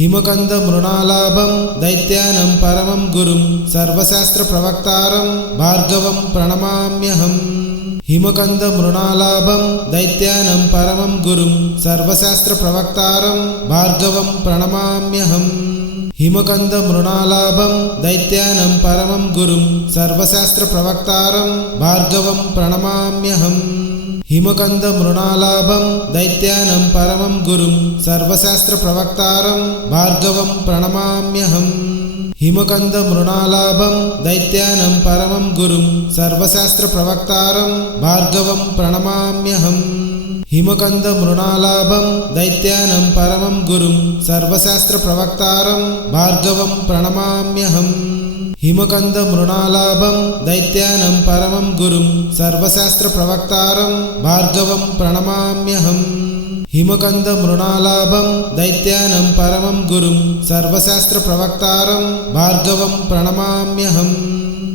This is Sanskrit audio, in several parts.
हिमकन्दमृणालाभं दैत्यानं परमं गुरुं सर्वशास्त्रप्रवक्तारं भार्गवं प्रणमाम्यहम् हिमकन्दमृणालाभं दैत्यानं परमं गुरुं सर्वशास्त्रप्रवक्तारं भार्गवं प्रणमाम्यहम् हिमकन्दमृणालाभं दैत्यानं परमं गुरुं सर्वशास्त्रप्रवक्तारं भार्गवं प्रणमाम्यहम् हिमकन्दमृणालाभं दैत्यानं परमं गुरुं सर्वशास्त्रप्रवक्तारं भार्गवं प्रणमाम्यहम् हिमकन्दमृणालाभं दैत्यानं परमं गुरुं सर्वशास्त्रप्रवक्तारं भार्गवं प्रणमाम्यहम् हिमकन्दमृणालाभं दैत्यानं परमं गुरुं सर्वशास्त्रप्रवक्तारं भार्गवं प्रणमाम्यहम् हिमकन्दमृणालाभं दैत्यानं परमं गुरुं सर्वशास्त्रप्रवक्तारं भार्गवं प्रणमाम्यहम्। हिमकन्दमृणालाभं दैत्यानं परमं गुरुं सर्वशास्त्रप्रवक्तारं भार्गवं प्रणमाम्यहम्।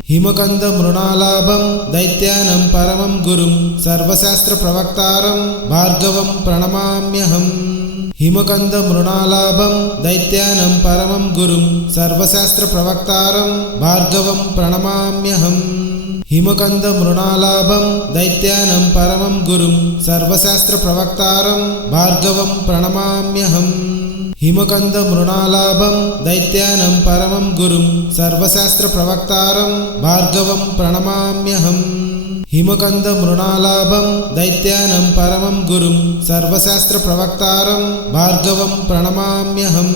हिमकन्दमृणालाभं दैत्यानं परमं गुरुं सर्वशास्त्रप्रवक्तारं भार्गवं प्रणमाम्यहम् हिमकन्दमृणालाभं दैत्यानं परमं गुरुं सर्वशास्त्रप्रवक्तारं भार्गवं प्रणमाम्यहम् हिमकन्दमृणालाभं दैत्यानं परमं गुरुं सर्वशास्त्रप्रवक्तारं भार्गवं प्रणमाम्यहम् हिमकन्दमृणालाभं दैत्यानं परमं गुरुं सर्वशास्त्रप्रवक्तारं भार्गवं प्रणमाम्यहम् हिमकन्दमृणालाभं दैत्यानं परमं गुरुं सर्वशास्त्रप्रवक्तारं भार्गवं प्रणमाम्यहम्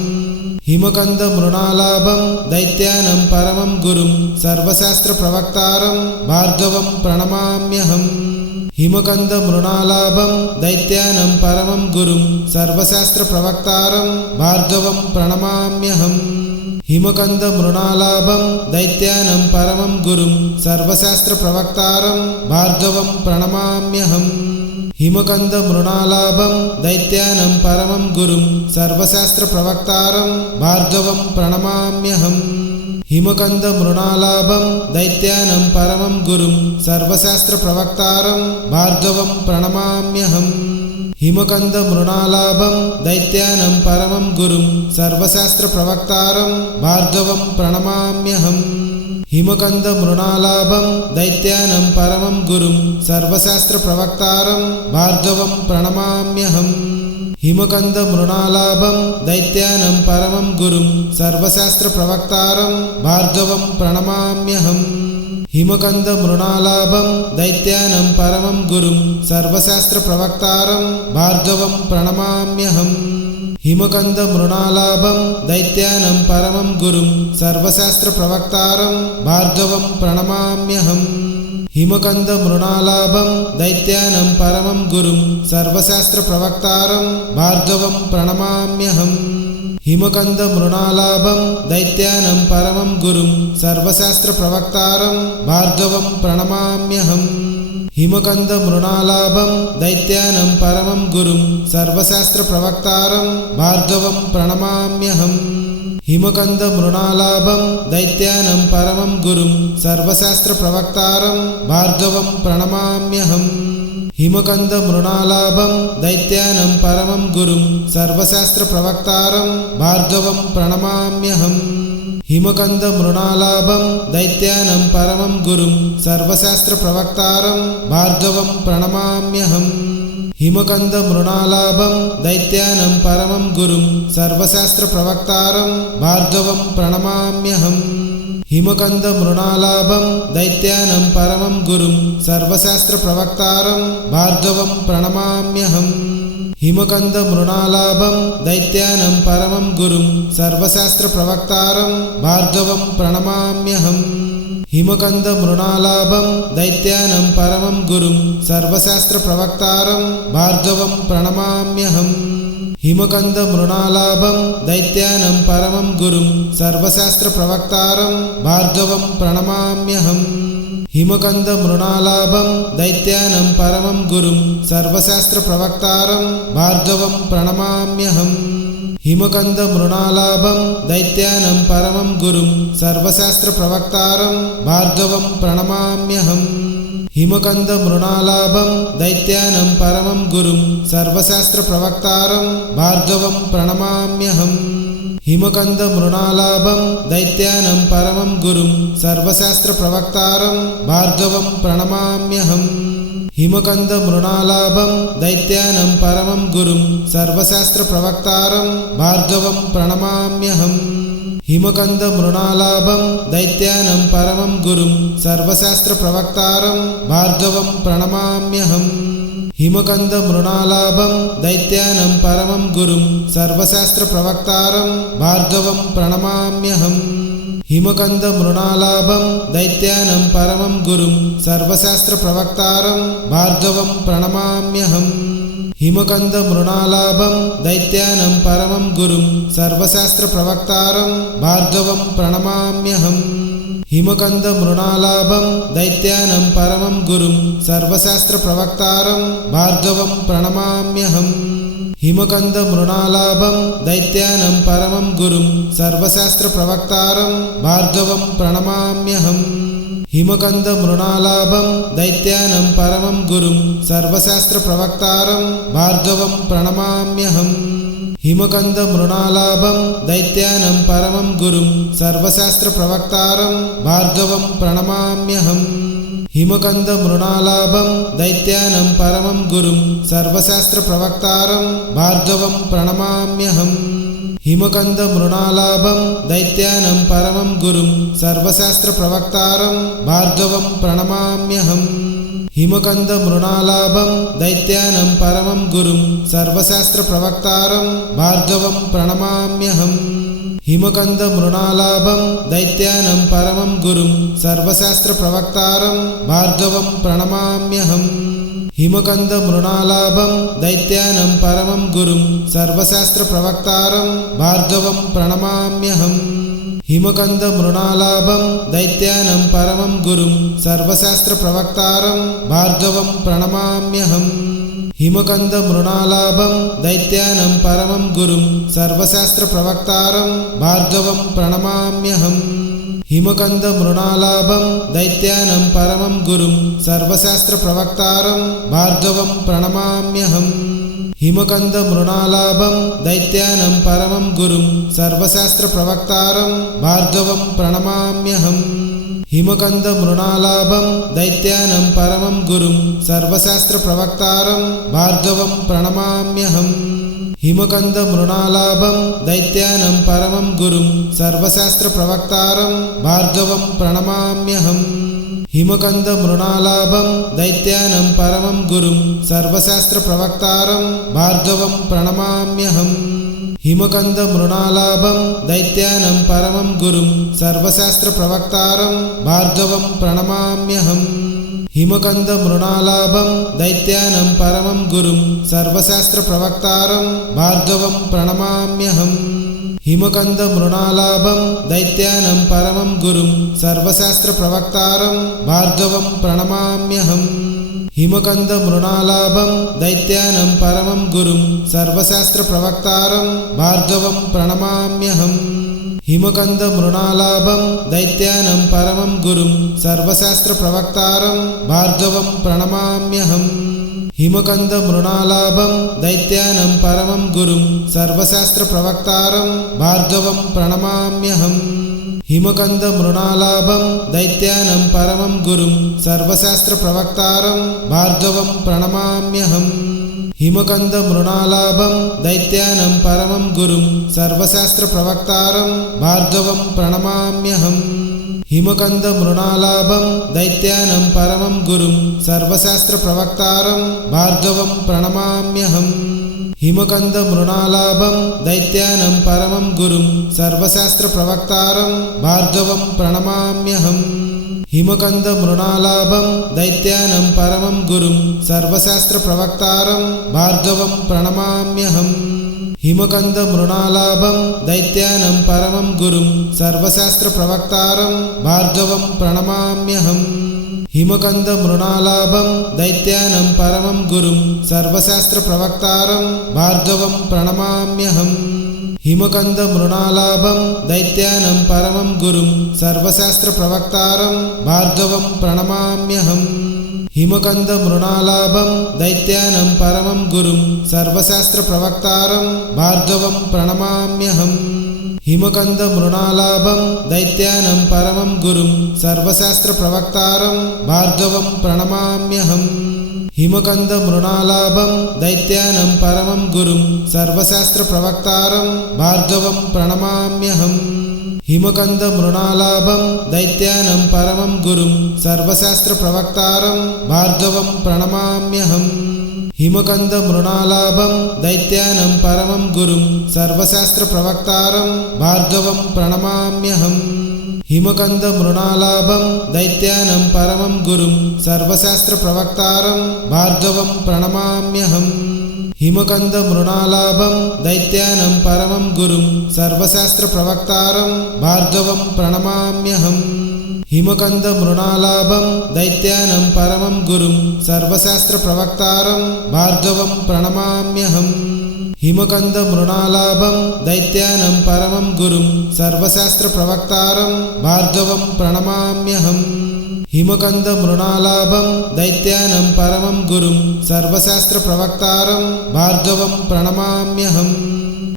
हिमकन्दमृणालाभं दैत्यानं परमं गुरुं सर्वशास्त्रप्रवक्तारं भार्गवं प्रणमाम्यहम् हिमकन्दमृणालाभं दैत्यानं परमं गुरुं सर्वशास्त्रप्रवक्तारं भार्गवं प्रणमाम्यहम् हिमकन्दमृणालाभं दैत्यानं परमं गुरुं सर्वशास्त्रप्रवक्तारं भार्गवं प्रणमाम्यहम् हिमकन्दमृणालाभं दैत्यानं परमं गुरुं सर्वशास्त्रप्रवक्तारं भार्गवं प्रणमाम्यहम् हिमकन्दमृणालाभं दैत्यानं परमं गुरुं सर्वशास्त्रप्रवक्तारं भार्गवं प्रणमाम्यहम् हिमकन्दमृणालाभं दैत्यानं परमं गुरुं सर्वशास्त्रप्रवक्तारं भार्गवं प्रणमाम्यहम् हिमकन्दमृणालाभं दैत्यानं परमं गुरुं सर्वशास्त्रप्रवक्तारं भार्गवं प्रणमाम्यहम् हिमकन्दमृणालाभं दैत्यानं परमं गुरुं सर्वशास्त्रप्रवक्तारं भार्गवं प्रणमाम्यहम् हिमकन्दमृणालाभं दैत्यानं परमं गुरुं सर्वशास्त्रप्रवक्तारं भार्गवं प्रणमाम्यहम्। हिमकन्दमृणालाभं दैत्यानं परमं गुरुं सर्वशास्त्रप्रवक्तारं भार्गवं प्रणमाम्यहम्। हिमकन्दमृणालाभं दैत्यानं परमं गुरुं सर्वशास्त्रप्रवक्तारं भार्गवं प्रणमाम्यहम् हिमकन्दमृणालाभं दैत्यानं परमं गुरुं सर्वशास्त्रप्रवक्तारं भार्गवं प्रणमाम्यहम् हिमकन्दमृणालाभं दैत्यानं परमं गुरुं सर्वशास्त्रप्रवक्तारं भार्गवं प्रणमाम्यहम् हिमकन्दमृणालाभं दैत्यानं परमं गुरुं सर्वशास्त्रप्रवक्तारं भार्गवं प्रणमाम्यहम् हिमकन्दमृणालाभं दैत्यानं परमं गुरुं सर्वशास्त्रप्रवक्तारं भार्गवं प्रणमाम्यहम् हिमकन्दमृणालाभं दैत्यानं परमं गुरुं सर्वशास्त्रप्रवक्तारं भार्गवं प्रणमाम्यहम् हिमकन्दमृणालाभं दैत्यानं परमं गुरुं सर्वशास्त्रप्रवक्तारं भार्गवं प्रणमाम्यहम् हिमकन्दमृणालाभं दैत्यानं परमं गुरुं सर्वशास्त्रप्रवक्तारं भार्गवं प्रणमाम्यहम्। हिमकन्दमृणालाभं दैत्यानं परमं गुरुं सर्वशास्त्रप्रवक्तारं भार्गवं प्रणमाम्यहम् हिमकन्दमृणालाभं दैत्यानं परमं गुरुं सर्वशास्त्रप्रवक्तारं भार्गवं प्रणमाम्यहम् हिमकन्दमृणालाभं दैत्यानं परमं गुरुं सर्वशास्त्रप्रवक्तारं भार्गवं प्रणमाम्यहम् हिमकन्दमृणालाभं दैत्यानं परमं गुरुं सर्वशास्त्रप्रवक्तारं भार्गवं प्रणमाम्यहम् हिमकन्दमृणालाभं दैत्यानं परमं गुरुं सर्वशास्त्रप्रवक्तारं भार्गवं प्रणमाम्यहम् हिमकन्दमृणालाभं दैत्यानं परमं गुरुं सर्वशास्त्रप्रवक्तारं भार्गवं प्रणमाम्यहम् हिमकन्दमृणालाभं दैत्यानं परमं गुरुं सर्वशास्त्रप्रवक्तारं भार्गवं प्रणमाम्यहम् हिमकन्दमृणालाभं दैत्यानं परमं गुरुं सर्वशास्त्रप्रवक्तारं भार्गवं प्रणमाम्यहम् हिमकन्दमृणालाभं दैत्यानं परमं गुरुं सर्वशास्त्रप्रवक्तारं भार्गवं प्रणमाम्यहम् हिमकन्दमृणालाभं दैत्यानं परमं गुरुं सर्वशास्त्रप्रवक्तारं भार्गवं प्रणमाम्यहम् हिमकन्दमृणालाभं दैत्यानं परमं गुरुं सर्वशास्त्रप्रवक्तारं भार्गवं प्रणमाम्यहम्। हिमकन्दमृणालाभं दैत्यानं परमं गुरुं सर्वशास्त्रप्रवक्तारं भार्गवं प्रणमाम्यहम्। हिमकन्दमृणालाभं दैत्यानं परमं गुरुं सर्वशास्त्रप्रवक्तारं भार्गवं प्रणमाम्यहम् हिमकन्दमृणालाभं दैत्यानं परमं गुरुं सर्वशास्त्रप्रवक्तारं भार्गवं प्रणमाम्यहम् हिमकन्दमृणालाभं दैत्यानं परमं गुरुं सर्वशास्त्रप्रवक्तारं भार्गवं प्रणमाम्यहम् हिमकन्दमृणालाभं दैत्यानं परमं गुरुं सर्वशास्त्रप्रवक्तारं भार्गवं प्रणमाम्यहम् हिमकन्दमृणालाभं दैत्यानं परमं गुरुं सर्वशास्त्रप्रवक्तारं भार्गवं प्रणमाम्यहम् हिमकन्दमृणालाभं दैत्यानं परमं गुरुं सर्वशास्त्रप्रवक्तारं भार्गवं प्रणमाम्यहम् हिमकन्दमृणालाभं दैत्यानं परमं गुरुं सर्वशास्त्रप्रवक्तारं भार्गवं प्रणमाम्यहम् हिमकन्दमृणालाभं दैत्यानं परमं गुरुं सर्वशास्त्रप्रवक्तारं भार्गवं प्रणमाम्यहम् हिमकन्दमृणालाभं दैत्यानं परमं गुरुं सर्वशास्त्रप्रवक्तारं भार्गवं प्रणमाम्यहम् हिमकन्दमृणालाभं दैत्यानं परमं गुरुं सर्वशास्त्रप्रवक्तारं भार्गवं प्रणमाम्यहम् हिमकन्दमृणालाभं दैत्यानं परमं गुरुं सर्वशास्त्रप्रवक्तारं भार्गवं प्रणमाम्यहम् हिमकन्दमृणालाभं दैत्यानं परमं गुरुं सर्वशास्त्रप्रवक्तारं भार्गवं प्रणमाम्यहम् हिमकन्दमृणालाभं दैत्यानं परमं गुरुं सर्वशास्त्रप्रवक्तारं भार्गवं प्रणमाम्यहम्। हिमकन्दमृणालाभं दैत्यानं परमं गुरुं सर्वशास्त्रप्रवक्तारं भार्गवं प्रणमाम्यहम् हिमकन्दमृणालाभं दैत्यानं परमं गुरुं सर्वशास्त्रप्रवक्तारं भार्गवं प्रणमाम्यहम्। हिमकन्दमृणालाभं दैत्यानं परमं गुरुं सर्वशास्त्रप्रवक्तारं भार्गवं प्रणमाम्यहम्। हिमकन्दमृणालाभं दैत्यानं परमं गुरुं सर्वशास्त्रप्रवक्तारं भार्गवं प्रणमाम्यहम् हिमकन्दमृणालाभं दैत्यानं परमं गुरुं सर्वशास्त्रप्रवक्तारं भार्गवं प्रणमाम्यहम् हिमकन्दमृणालाभं दैत्यानं परमं गुरुं सर्वशास्त्रप्रवक्तारं भार्गवं प्रणमाम्यहम् हिमकन्दमृणालाभं दैत्यानं परमं गुरुं सर्वशास्त्रप्रवक्तारं भार्गवं प्रणमाम्यहम् हिमकन्दमृणालाभं दैत्यानं परमं गुरुं सर्वशास्त्रप्रवक्तारं भार्गवं प्रणमाम्यहम् हिमकन्दमृणालाभं दैत्यानं परमं गुरुं सर्वशास्त्रप्रवक्तारं भार्गवं प्रणमाम्यहम् हिमकन्दमृणालाभं दैत्यानं परमं गुरुं सर्वशास्त्रप्रवक्तारं भार्गवं प्रणमाम्यहम् हिमकन्दमृणालाभं दैत्यानं परमं गुरुं सर्वशास्त्रप्रवक्तारं भार्गवं प्रणमाम्यहम् हिमकन्दमृणालाभं दैत्यानं परमं गुरुं सर्वशास्त्रप्रवक्तारं भार्गवं प्रणमाम्यहम्। हिमकन्दमृणालाभं दैत्यानं परमं गुरुं सर्वशास्त्रप्रवक्तारं भार्गवं प्रणमाम्यहम्। हिमकन्दमृणालाभं दैत्यानं परमं गुरुं सर्वशास्त्रप्रवक्तारं भार्गवं प्रणमाम्यहम् हिमकन्दमृणालाभं दैत्यानं परमं गुरुं सर्वशास्त्रप्रवक्तारं भार्गवं प्रणमाम्यहम्। हिमकन्दमृणालाभं दैत्यानं परमं गुरुं सर्वशास्त्रप्रवक्तारं भार्गवं प्रणमाम्यहम्। हिमकन्दमृणालाभं दैत्यानं परमं गुरुं सर्वशास्त्रप्रवक्तारं भार्गवं प्रणमाम्यहम् हिमकन्दमृणालाभं दैत्यानं परमं गुरुं सर्वशास्त्रप्रवक्तारं भार्गवं प्रणमाम्यहम्। हिमकन्दमृणालाभं दैत्यानं परमं गुरुं सर्वशास्त्रप्रवक्तारं भार्गवं प्रणमाम्यहम्। हिमकन्दमृणालाभं दैत्यानं परमं गुरुं सर्वशास्त्रप्रवक्तारं भार्गवं प्रणमाम्यहम् हिमकन्दमृणालाभं दैत्यानं परमं गुरुं सर्वशास्त्रप्रवक्तारं भार्गवं प्रणमाम्यहम् हिमकन्दमृणालाभं दैत्यानं परमं गुरुं सर्वशास्त्रप्रवक्तारं भार्गवं प्रणमाम्यहम् हिमकन्दमृणालाभं दैत्यानं परमं गुरुं सर्वशास्त्रप्रवक्तारं भार्गवं प्रणमाम्यहम् हिमकन्दमृणालाभं दैत्यानं परमं गुरुं सर्वशास्त्रप्रवक्तारं भार्गवं प्रणमाम्यहम् हिमकन्दमृणालाभं दैत्यानं परमं गुरुं सर्वशास्त्रप्रवक्तारं भार्गवं प्रणमाम्यहम् हिमकन्दमृणालाभं दैत्यानं परमं गुरुं सर्वशास्त्रप्रवक्तारं भार्गवं प्रणमाम्यहम् हिमकन्दमृणालाभं दैत्यानं परमं गुरुं सर्वशास्त्रप्रवक्तारं भार्गवं प्रणमाम्यहम्।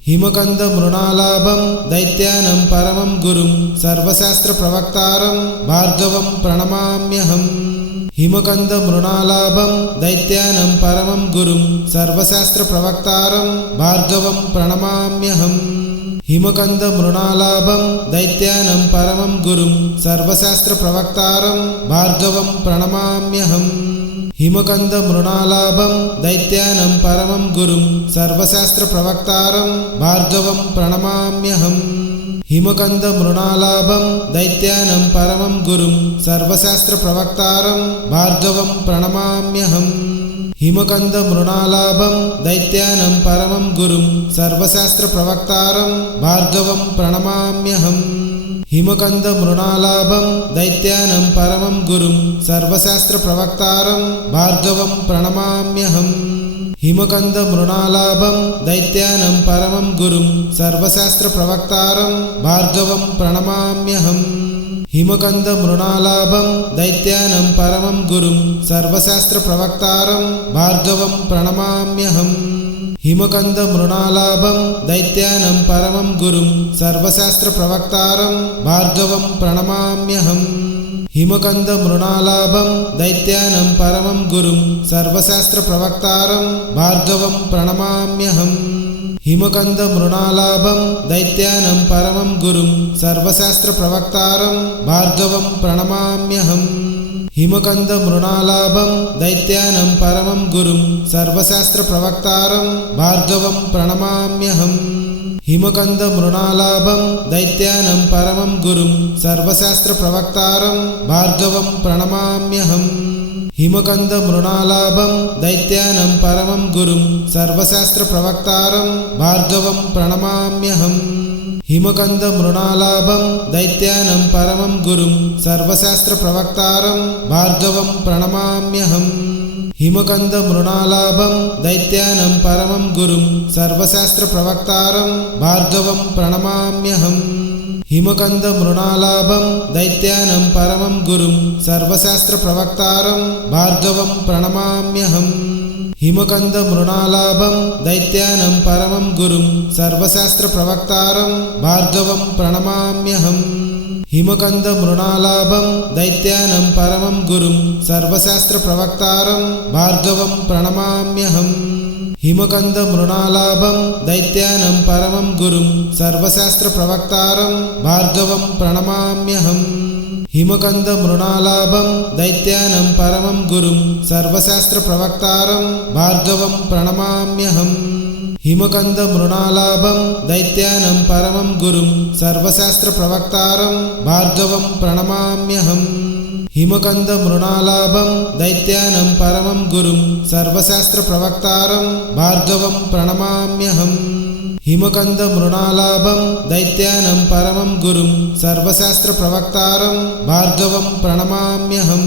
हिमकन्दमृणालाभं दैत्यानं परमं गुरुं सर्वशास्त्रप्रवक्तारं भार्गवं प्रणमाम्यहम्। हिमकन्दमृणालाभं दैत्यानं परमं गुरुं सर्वशास्त्रप्रवक्तारं भार्गवं प्रणमाम्यहम् हिमकन्दमृणालाभं दैत्यानं परमं गुरुं सर्वशास्त्रप्रवक्तारं भार्गवं प्रणमाम्यहम् हिमकन्दमृणालाभं दैत्यानं परमं गुरुं सर्वशास्त्रप्रवक्तारं भार्गवं प्रणमाम्यहम् हिमकन्दमृणालाभं दैत्यानं परमं गुरुं सर्वशास्त्रप्रवक्तारं भार्गवं प्रणमाम्यहम् हिमकन्दमृणालाभं दैत्यानं परमं गुरुं सर्वशास्त्रप्रवक्तारं भार्गवं प्रणमाम्यहम् हिमकन्दमृणालाभं दैत्यानं परमं गुरुं सर्वशास्त्रप्रवक्तारं भार्गवं प्रणमाम्यहम् हिमकन्दमृणालाभं दैत्यानं परमं गुरुं सर्वशास्त्रप्रवक्तारं भार्गवं प्रणमाम्यहम् हिमकन्दमृणालाभं दैत्यानं परमं गुरुं सर्वशास्त्रप्रवक्तारं भार्गवं प्रणमाम्यहम् हिमकन्दमृणालाभं दैत्यानं परमं गुरुं सर्वशास्त्रप्रवक्तारं भार्गवं प्रणमाम्यहम् हिमकन्दमृणालाभं दैत्यानं परमं गुरुं सर्वशास्त्रप्रवक्तारं भार्गवं प्रणमाम्यहम् हिमकन्दमृणालाभं दैत्यानं परमं गुरुं सर्वशास्त्रप्रवक्तारं भार्गवं प्रणमाम्यहम् हिमकन्दमृणालाभं दैत्यानं परमं गुरुं सर्वशास्त्रप्रवक्तारं भार्गवं प्रणमाम्यहम् हिमकन्दमृणालाभं दैत्यानं परमं गुरुं सर्वशास्त्रप्रवक्तारं भार्गवं प्रणमाम्यहम् हिमकन्दमृणालाभं दैत्यानं परमं गुरुं सर्वशास्त्रप्रवक्तारं भार्गवं प्रणमाम्यहम् हिमकन्दमृणालाभं दैत्यानं परमं गुरुं सर्वशास्त्रप्रवक्तारं भार्गवं प्रणमाम्यहम् हिमकन्दमृणालाभं दैत्यानं परमं गुरुं सर्वशास्त्रप्रवक्तारं भार्गवं प्रणमाम्यहम् हिमकन्दमृणालाभं दैत्यानं परमं गुरुं सर्वशास्त्रप्रवक्तारं भार्गवं प्रणमाम्यहम् हिमकन्दमृणालाभं दैत्यानं परमं गुरुं सर्वशास्त्रप्रवक्तारं भार्गवं प्रणमाम्यहम् हिमकन्दमृणालाभं दैत्यानं परमं गुरुं सर्वशास्त्रप्रवक्तारं भार्गवं प्रणमाम्यहम् हिमकन्दमृणालाभं दैत्यानं परमं गुरुं सर्वशास्त्रप्रवक्तारं भार्गवं प्रणमाम्यहम् हिमकन्दमृणालाभं दैत्यानं परमं गुरुं सर्वशास्त्रप्रवक्तारं भार्गवं प्रणमाम्यहम्। हिमकन्दमृणालाभं दैत्यानं परमं गुरुं सर्वशास्त्रप्रवक्तारं भार्गवं प्रणमाम्यहम् हिमकन्दमृणालाभं दैत्यानं परमं गुरुं सर्वशास्त्रप्रवक्तारं भार्गवं प्रणमाम्यहम् हिमकन्दमृणालाभं दैत्यानं परमं गुरुं सर्वशास्त्रप्रवक्तारं भार्गवं प्रणमाम्यहम्